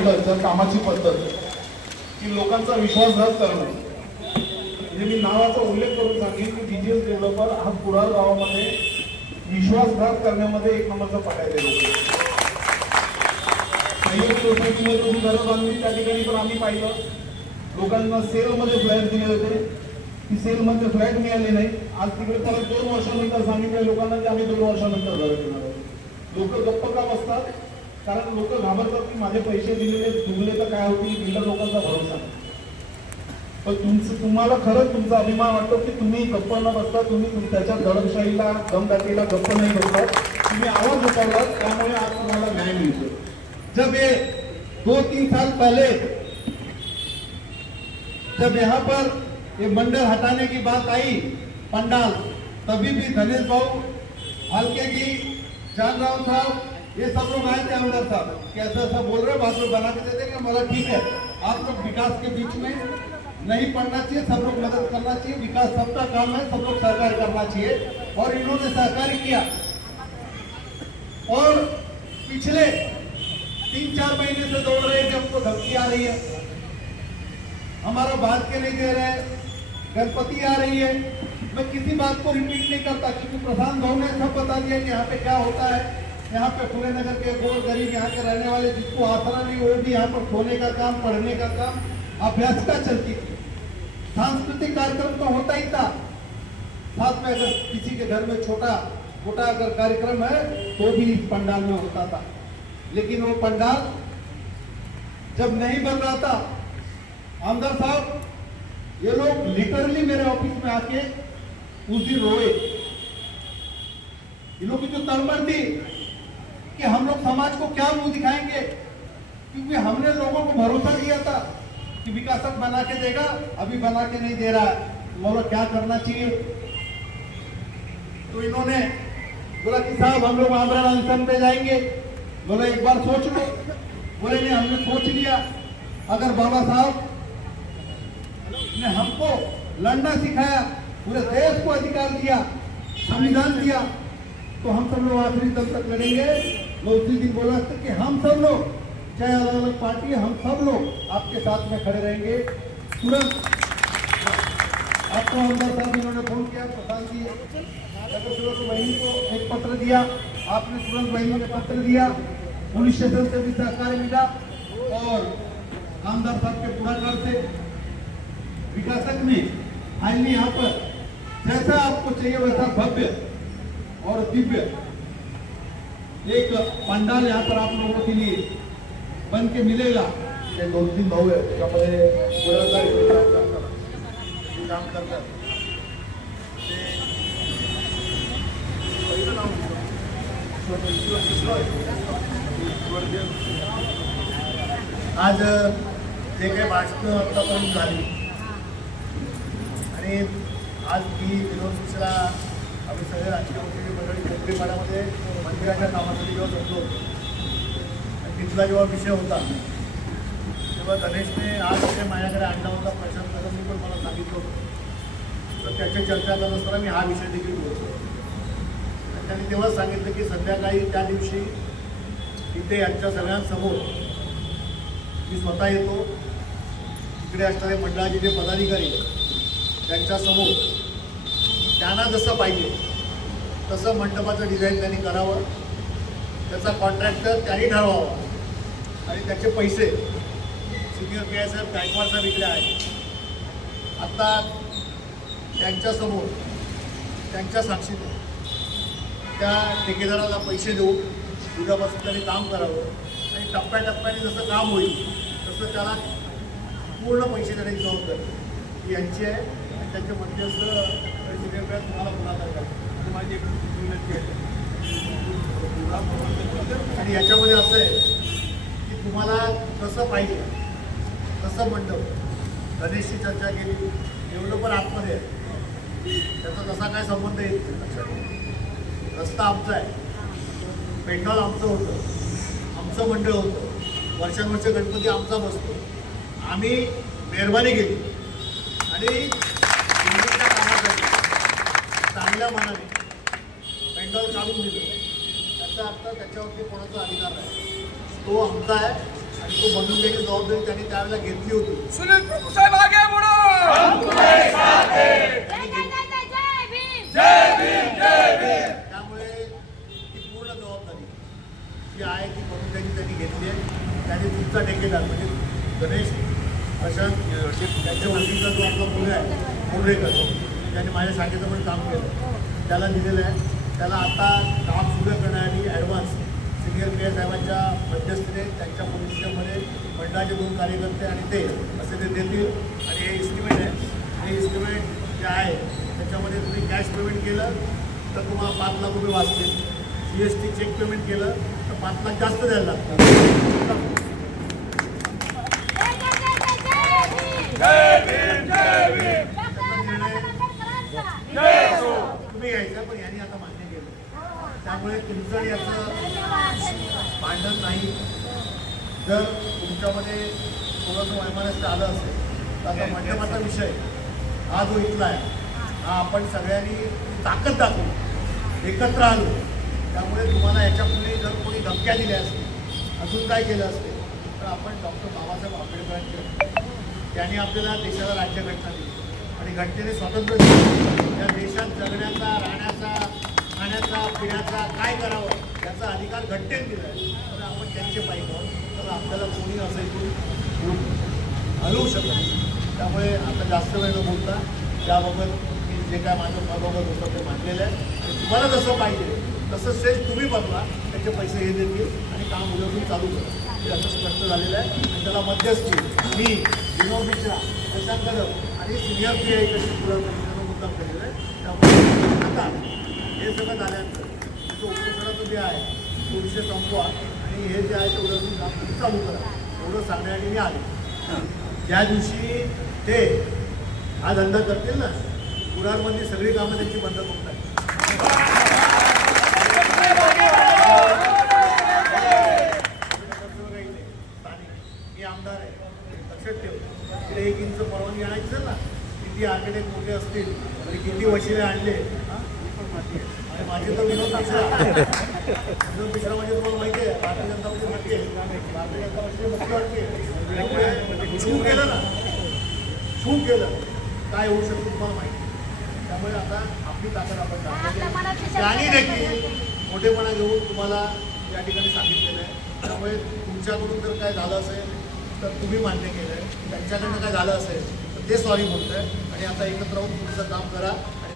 पाहिलं तर कामाची पद्धत की लोकांचा विश्वासघात करणं, म्हणजे मी नावाचा उल्लेख करून सांगेन की डीजीएस डेव्हलपर हा कुडाळ गावामध्ये विश्वासघात करण्यामध्ये एक नंबरचा पटायला लोक. संयुक्त सोसायटीमध्ये तुम्ही घरं बांधली त्या ठिकाणी पण आम्ही पाहिलं, लोकांना सेलमध्ये फ्लॅट दिले होते, ती सेलमध्ये फ्लॅट मिळाले नाही. आज तिकडे परत 2 वर्षानंतर सांगितलं लोकांना की आम्ही 2 वर्षानंतर घर देणार आहोत. लोक गप्प का बसतात? कारण लोक घाबरतात की माझे पैसे दिलेले डुबले तर काय होतील, बिल्डर लोकांचा भरोसा नाही. पण तुम्हाला खरंच तुमचा अभिमान वाटतो की तुम्ही गप्प न बसता, तुम्ही त्याच्या दडपशाहीला दमदाटीला गप्प नाही बसतात, तुम्ही आवाज उठवलात, त्यामुळे आज तुम्हाला न्याय मिळतो. जब ये 2-3 साल पहले जब यहाँ पर ये मंडल हटाने की बात आई पंडाल, तभी भी धनेश भाऊ हल्के की जान राव साहब ये सब लोग आए थे आमदार साहब कि ऐसा ऐसा बोल रहे बात लोग बना के दे देंगे। बोला ठीक है, आप लोग विकास के बीच में नहीं पड़ना चाहिए, सब लोग मदद करना चाहिए, विकास सबका काम है, सब लोग सहकार करना चाहिए। और इन्होंने सहकारी किया और पिछले 3-4 महीने से दौड़ रहे कि हमको धमकी आ रही है, हमारा बात के नहीं दे रहे, गणपति आ रही है। मैं किसी बात को रिपीट नहीं करता क्योंकि प्रधान भाव ने सब बता दिया कि यहाँ पे क्या होता है। यहाँ पे पूरे नगर के गोर गरीब यहाँ के रहने वाले जिसको आसरा नहीं वो भी यहाँ पर सोने का काम, पढ़ने का काम, अभ्यास का चलती थी। सांस्कृतिक कार्यक्रम तो होता ही था, साथ में अगर किसी के घर में छोटा मोटा अगर कार्यक्रम है तो भी इस पंडाल में होता था। लेकिन वो पंडाल जब नहीं बन रहा था, आमदार साहब ये लोग लिटरली मेरे ऑफिस में आके उस दिन रोए। ये लोग की जो तड़मड़ थी कि हम लोग समाज को क्या मुंह दिखाएंगे, क्योंकि हमने लोगों को भरोसा दिया था कि विकासक बना के देगा, अभी बना के नहीं दे रहा है, बोलो क्या करना चाहिए। तो इन्होंने बोला कि साहब हम लोग आमरण अनशन पे जाएंगे। बोला एक बार सोच लो। बोले नहीं, हमने सोच लिया, अगर बाबा साहब ने हमको लड़ना सिखाया, पूरे देश को अधिकार दिया, संविधान दिया, तो हम सब लोग आखिरी दम तक लड़ेंगे। मैं उसी दिन बोला था कि हम सब लोग, चाहे अलग अलग पार्टी, हम सब लोग आपके साथ में खड़े रहेंगे। तुरंत आपको आमदार साहब इन्होंने फोन किया, प्रधान जी तुरंत बहनी को एक पत्र दिया, आपने तुरंत बहनी को पत्र दिया, पुलिस स्टेशन से भी सहकार मिला और आमदार साहब के पुरस्कार से विकासक में फाइनली यहाँ पर जैसा आपको चाहिए वैसा भव्य और दिव्य एक पंडाल यहाँ पर आप लोगों के लिए बन के मिलेगा। 2-3 भाऊ आहेत त्यामध्ये काम करतात आज जे काही भाषणं आतापर्यंत झाली आणि आज ही विरोध पक्षाला आम्ही सगळे राजकीय पक्षाची मंडळी कोकणीपाड्यामध्ये मंदिराच्या कामासाठी जेव्हा जमलो आणि तिथला जेव्हा विषय होता तेव्हा गणेशने आज विषय माझ्याकडे आणला होता. प्रशांत कदमनी पण मला सांगितलं होतं, तर त्याची चर्चा करत असताना मी हा विषय देखील बोलतो. आणि त्यांनी तेव्हाच सांगितलं की संध्याकाळी त्या दिवशी इथे यांच्या सगळ्यांसमोर मी स्वतः येतो, तिकडे असणारे मंडळाचे जे पदाधिकारी त्यांच्यासमोर त्यांना जसं पाहिजे तसं मंडपाचं डिझाईन त्यांनी करावं, त्याचा कॉन्ट्रॅक्टर त्यांनी ठरवावा आणि त्याचे पैसे सिनियर पी आय साहेब गायकवाड साहेब इकडे आहेत. आत्ता त्यांच्यासमोर त्यांच्या साक्षीने त्या ठेकेदाराला पैसे देऊन उद्यापासून त्यांनी काम करावं आणि टप्प्याटप्प्याने जसं काम होईल तसं त्याला पूर्ण पैसे देण्याची जबाबदारी यांची आहे आणि त्याचे मध्यस्थ तुम्हाला पुन्हा करायचं माझी एक विनंती आहे. आणि याच्यामध्ये असं आहे की तुम्हाला कसं पाहिजे तसं मंडप गणेशची चर्चा केली, डेव्हलपर आतमध्ये आहे, त्याचा तसा काय संबंध येत नाही. लक्षात रस्ता आमचा आहे, पेंडॉल आमचं होतं, आमचं मंडळ होतं, वर्षानुवर्ष गणपती आमचा बसतो. आम्ही मेहरबानी केली आणि चांगल्या मनाने पेंडॉल काढून दिलं, त्याचा अर्थ त्याच्यावरती कोणाचा अधिकार नाही, तो आमचा आहे, आणि तो बनवून द्यायची जबाबदारी त्यांनी त्यावेळेला घेतली होती. सुनील प्रभू साहेब आगे बढ़ो. त्यामुळे ती पूर्ण जबाबदारी जी आहे ती बनवून द्यायची त्यांनी घेतली आहे. त्यांनी तुमचा ठेकेदार म्हणजे गणेश प्रशांत त्यांच्या वतीचा जो आपला मुलगा आहे कोंढरेकर, त्यांनी माझ्या शाखेचं पण काम केलं, त्याला दिलेलं आहे. त्याला आता काम सुरू करण्यासाठी ॲडव्हान्स सिनियर पी साहेबांच्या मध्यस्थीने त्यांच्या पोलिसमध्ये मंडळाचे 2 कार्यकर्ते आणि ते असे ते देतील. आणि हे इस्टिमेट आहे, हे इस्टिमेट जे आहे त्याच्यामध्ये तुम्ही कॅश पेमेंट केलं तर तुम्हाला 5 लाख रुपये वाचतील. GST चेक पेमेंट केलं तर 5 लाख जास्त द्यायला लागतात. तुम्ही घ्यायचं पण यांनी आता मान्य केलं. त्यामुळे तुमचं याचं भांडण नाही. जर तुमच्यामध्ये थोडंसं वैमनस्य आलं असेल तर आता मंडपाचा विषय हा जो इथला आहे हा आपण सगळ्यांनी ताकद दाखवू, एकत्र आलो. त्यामुळे तुम्हाला याच्यापुढे जर कोणी धमक्या दिल्या असतील, अजून काय केलं असेल तर आपण डॉक्टर बाबासाहेब आंबेडकरांचे त्यांनी आपल्याला देशाला राज्यघटना दिली आणि घटनेने स्वातंत्र्य दिलं. या देशात जगण्याचा, राहण्याचा, खाण्याचा, पिण्याचा काय करावं याचा अधिकार घटनेने दिला आहे. तर आपण त्यांचे पाहिजे आहोत, तर आपल्याला कोणी असं इथून हलवू शकत नाही. त्यामुळे आता जास्त वेळ न बोलता त्याबाबत मी जे काय माझं मनोगत होतं ते मांडलेलं आहे. आणि तुम्हाला जसं पाहिजे तसं स्टेज तुम्ही बनवा, त्याचे पैसे हे देतील आणि काम उद्यापासून चालू करा. हे असं स्पष्ट झालेलं आहे. आणि त्याला मध्यस्थी मी विनोद मिश्रा, प्रशांत कदम आणि सिनियर पी आय कशी मुद्दाम केलेलं आहे. त्यामुळे आता हे सगळं झाल्यानंतर जो उपोषणाचं जे आहे तो विषय संपवा आणि हे जे आहे ते उद्यापासून काम तुम्ही चालू करा, एवढं सांगण्यासाठी मी आले. ज्या दिवशी ते हा धंदा करतील ना, कुडाळमधली सगळी कामं त्यांची बंद करून टाकतील. मी आमदार आहे, लक्षात ठेव. तिथे 1 इंच परवानगी आणायची असेल ना, किती आर्किटेक्ट मोठे असतील तरी किती वशिले आणले. आणि माझे तर विनोद मिश्रा म्हणजे तुम्हाला माहिती आहे भारतीय जनता पक्ष नक्की आहे. भारतीय जनता पक्षाची मुख्य वाटते. त्यामुळे छू केलं ना, छू केलं काय होऊ शकतं तुम्हाला माहिती. त्यामुळे आता आपली ताकद आपण दाखवली. त्यांनी देखील मोठेपणा घेऊन तुम्हाला या ठिकाणी सांगितलेलं आहे. त्यामुळे तुमच्याकडून जर काय झालं असेल तर तुम्ही मान्य केलं आहे, त्यांच्याकडनं काय झालं असेल तर ते सॉरी बोलत आहे. आणि आता एकत्र राहून तुमचं काम करा आणि